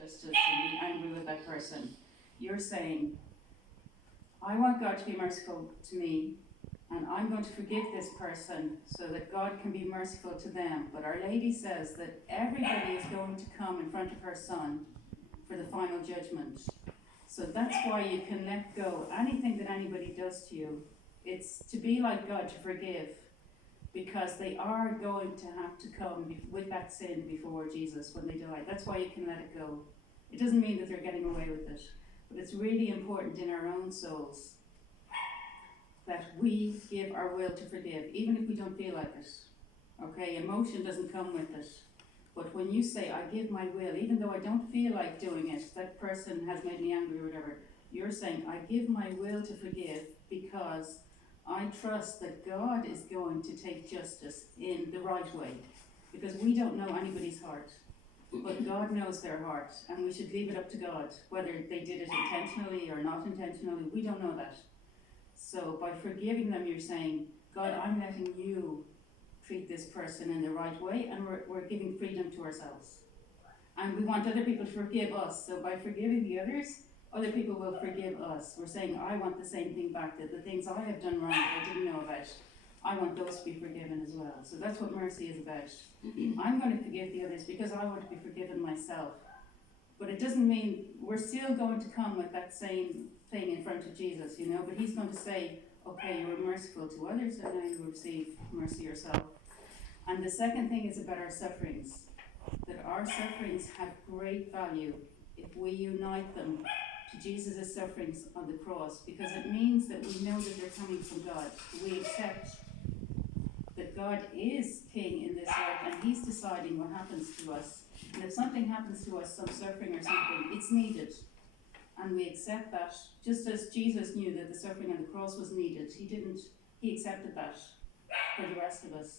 justice and be angry with that person. You're saying, I want God to be merciful to me, and I'm going to forgive this person so that God can be merciful to them. But Our Lady says that everybody is going to come in front of her Son for the final judgment. So that's why you can let go anything that anybody does to you. It's to be like God, to forgive, because they are going to have to come with that sin before Jesus when they die. That's why you can let it go. It doesn't mean that they're getting away with it, but it's really important in our own souls that we give our will to forgive, even if we don't feel like it. Okay, emotion doesn't come with it. But when you say, I give my will, even though I don't feel like doing it, that person has made me angry or whatever, you're saying, I give my will to forgive because I trust that God is going to take justice in the right way. Because we don't know anybody's heart, but God knows their heart, and we should leave it up to God, whether they did it intentionally or not intentionally. We don't know that. So by forgiving them, you're saying, God, I'm letting you treat this person in the right way, and we're giving freedom to ourselves. And we want other people to forgive us. So by forgiving the others, other people will forgive us. We're saying, I want the same thing back, that the things I have done wrong that I didn't know about, I want those to be forgiven as well. So that's what mercy is about. I'm going to forgive the others because I want to be forgiven myself. But it doesn't mean we're still going to come with that same thing in front of Jesus, but he's going to say, okay, you were merciful to others, and now you receive mercy yourself. And the second thing is about our sufferings, that our sufferings have great value if we unite them to Jesus' sufferings on the cross, because it means that we know that they're coming from God. We accept that God is King in this earth, and he's deciding what happens to us. And if something happens to us, some suffering or something, it's needed. And we accept that, just as Jesus knew that the suffering on the cross was needed. He accepted that for the rest of us.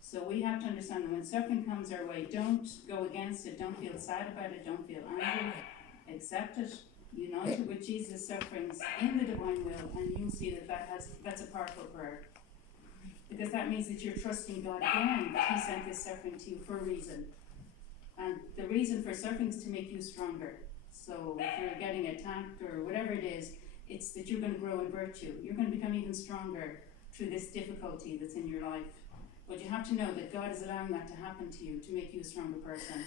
So we have to understand that when suffering comes our way, don't go against it, don't feel sad about it, don't feel angry. Accept it, unite it with Jesus' sufferings in the divine will, and you'll see that's a powerful prayer. Because that means that you're trusting God again, that he sent this suffering to you for a reason. And the reason for suffering is to make you stronger. So if you're getting attacked or whatever it is, it's that you're going to grow in virtue. You're going to become even stronger through this difficulty that's in your life. But you have to know that God is allowing that to happen to you to make you a stronger person.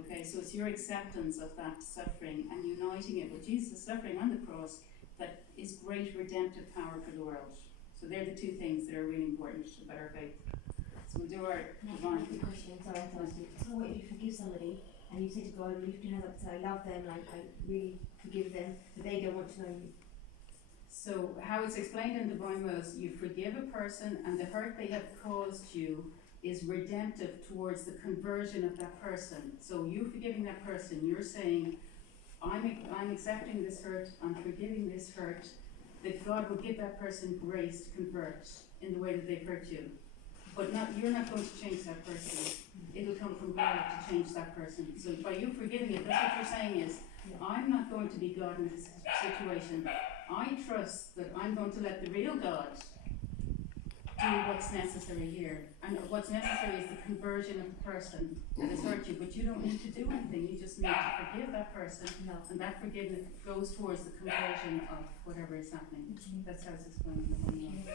Okay, so it's your acceptance of that suffering and uniting it with Jesus' suffering on the cross that is great redemptive power for the world. So they're the two things that are really important about our faith. So we'll do our divine question. Sorry, I thought so what if you forgive somebody and you say to God, lift your hands up and say, I love them and I really forgive them, but they don't want to know you. So how it's explained in Divine Will is you forgive a person and the hurt they have caused you is redemptive towards the conversion of that person. So you forgiving that person, you're saying, I'm accepting this hurt, I'm forgiving this hurt, that God will give that person grace to convert in the way that they've hurt you. But you're not going to change that person. It'll come from God to change that person. So by you forgiving it, that's what you're saying is, I'm not going to be God in this situation. I trust that I'm going to let the real God do what's necessary here. And what's necessary is the conversion of the person that has hurt you. But you don't need to do anything. You just need to forgive that person. And that forgiveness goes towards the conversion of whatever is happening. That's how it's explained in the Holy Bible.